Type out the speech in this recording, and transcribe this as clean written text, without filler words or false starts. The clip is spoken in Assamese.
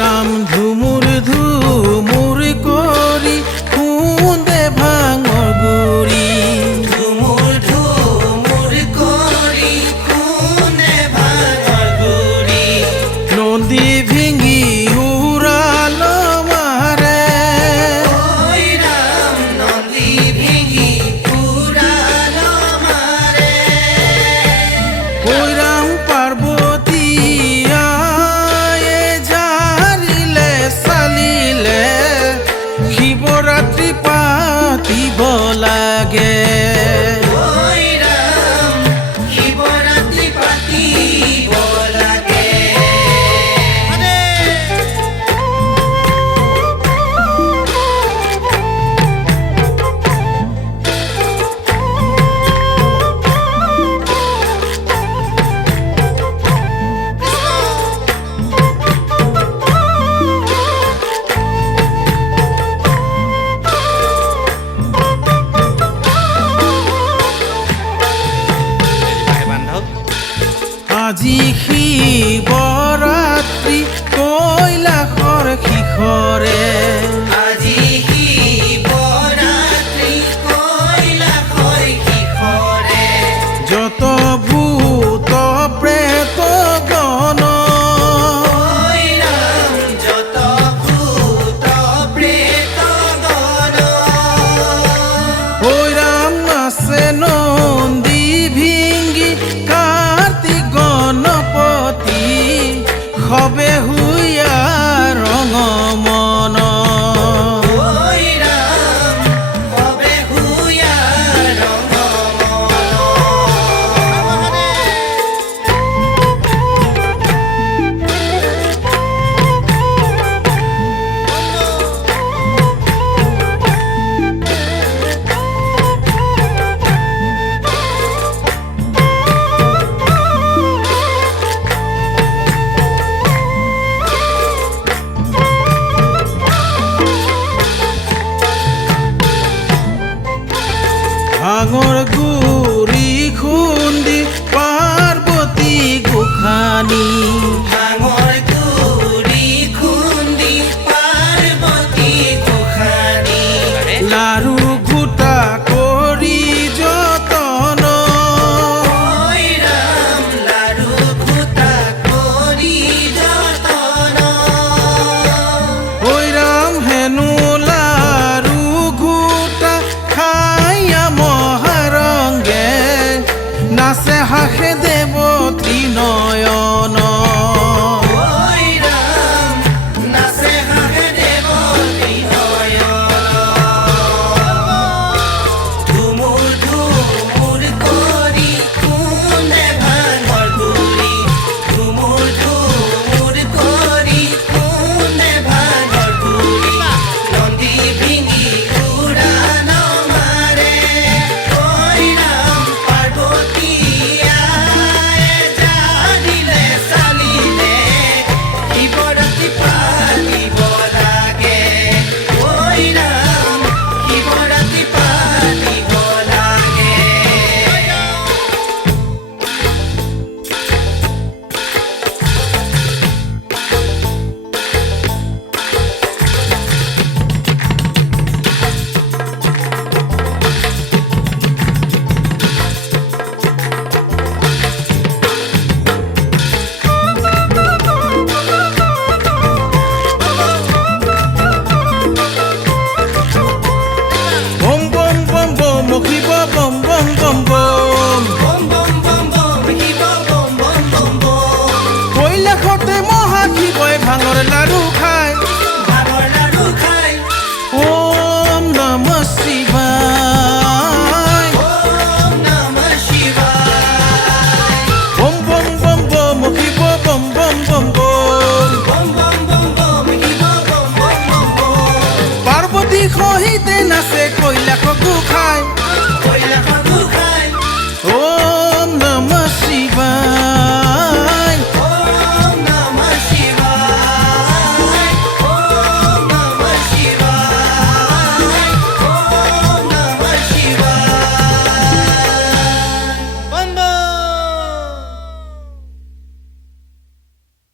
রাম ধুমুর ধুমুর করি খুঁদে ভাঙর গুড়ি ধুমুর ধুমুর করি খুনে ভাঙর গুড়ি নদী ভিঙ্গি উড়াল মারে ওই রাম নদী ভিঙি উড়ালো মারে ওই রাম পার্বতী আয়ে ঝারিলে সালিলে শিবরাত্রি পাতিব লাগে ওই রাম শিবরাত্রি পাতিব লাগে আজি শিবৰাত্ৰি কৈলাশৰ শিখৰে আজি শিবৰাত্ৰি কৈলাশৰ শিখৰে যত ভূত প্ৰেত গণ ওই ৰাম যত ভূত প্ৰেত গণ ঐ ৰাম আছে নন্দী ভিঙ্গি কাৰ্তিক গণপতি সবে হুইয়া ৰঙ মন ওই ৰাম কবে হুয়া ৰঙ ভাঙৰ গুৰি খুন্দি পাৰ্বতী গোসানী ভাঙৰ গুড়ি খুন্দি পাৰ্বতী গোসানী লাৰু ঘোটা কৰি যতন ওই ৰাম লাড়ু ঘুটা কৰি যতন ঐ ৰাম হেনো লাৰু ঘোটা খাইয়া মহাৰংগে নাচে হাসে দেৱতী নয়ন